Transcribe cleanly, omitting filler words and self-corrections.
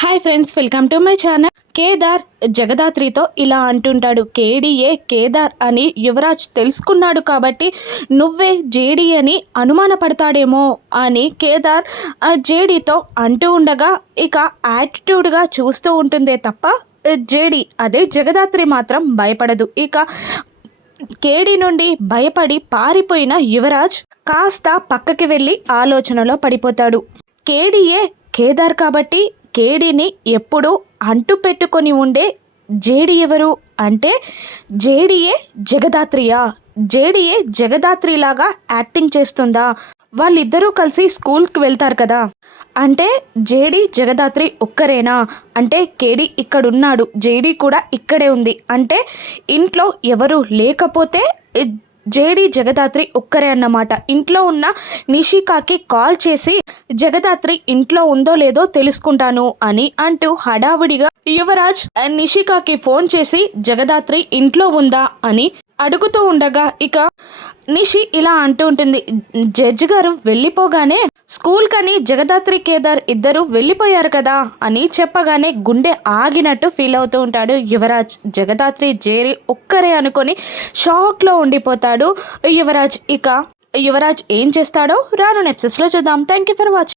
Hi friends, welcome to my channel. Kedar జగదాత్రితో ఇలా అంటుంటాడు, కేడీఏ కేదార్ అని యువరాజ్ తెలుసుకున్నాడు కాబట్టి నువ్వే జేడీ అని అనుమానపడతాడేమో అని కేదార్ జేడీతో అంటూ ఉండగా ఇక యాటిట్యూడ్గా చూస్తూ ఉంటుందే తప్ప జేడీ అదే జగదాత్రి మాత్రం భయపడదు. ఇక కేడీ నుండి భయపడి పారిపోయిన యువరాజ్ కాస్త పక్కకి వెళ్ళి ఆలోచనలో పడిపోతాడు. కేడీఏ కేదార్ కాబట్టి కేడీని ఎప్పుడూ అంటు పెట్టుకొని ఉండే జేడీ ఎవరు అంటే జేడీఏ జగదాత్రియా? జేడీఏ జగదాత్రిలాగా యాక్టింగ్ చేస్తుందా? వాళ్ళిద్దరూ కలిసి స్కూల్కి వెళ్తారు కదా, అంటే జేడీ జగదాత్రి ఒక్కరేనా? అంటే కేడీ ఇక్కడున్నాడు, జేడీ కూడా ఇక్కడే ఉంది, అంటే ఇంట్లో ఎవరు లేకపోతే జేడీ జగదాత్రి ఒక్కరే అన్నమాట. ఇంట్లో ఉన్న నిషికాకి కాల్ చేసి జగదాత్రి ఇంట్లో ఉందో లేదో తెలుసుకుంటాను అని అంటూ హడావుడిగా యువరాజ్ నిషికాకి ఫోన్ చేసి జగదాత్రి ఇంట్లో ఉందా అని అడుగుతూ ఉండగా ఇక నిషి ఇలా అంటూ ఉంటుంది, జడ్జి గారు వెళ్ళిపోగానే స్కూల్ కని జగదాత్రి కేదార్ ఇద్దరు వెళ్ళిపోయారు కదా అని చెప్పగానే గుండె ఆగినట్టు ఫీల్ అవుతూ ఉంటాడు యువరాజ్. జగదాత్రి జేడీ ఒక్కరే అనుకొని షాక్లో ఉండిపోతాడు యువరాజ్. ఇక యువరాజ్ ఏం చేస్తాడో రాను ఎపిసోడ్స్లో చూద్దాం. Thank you for watching.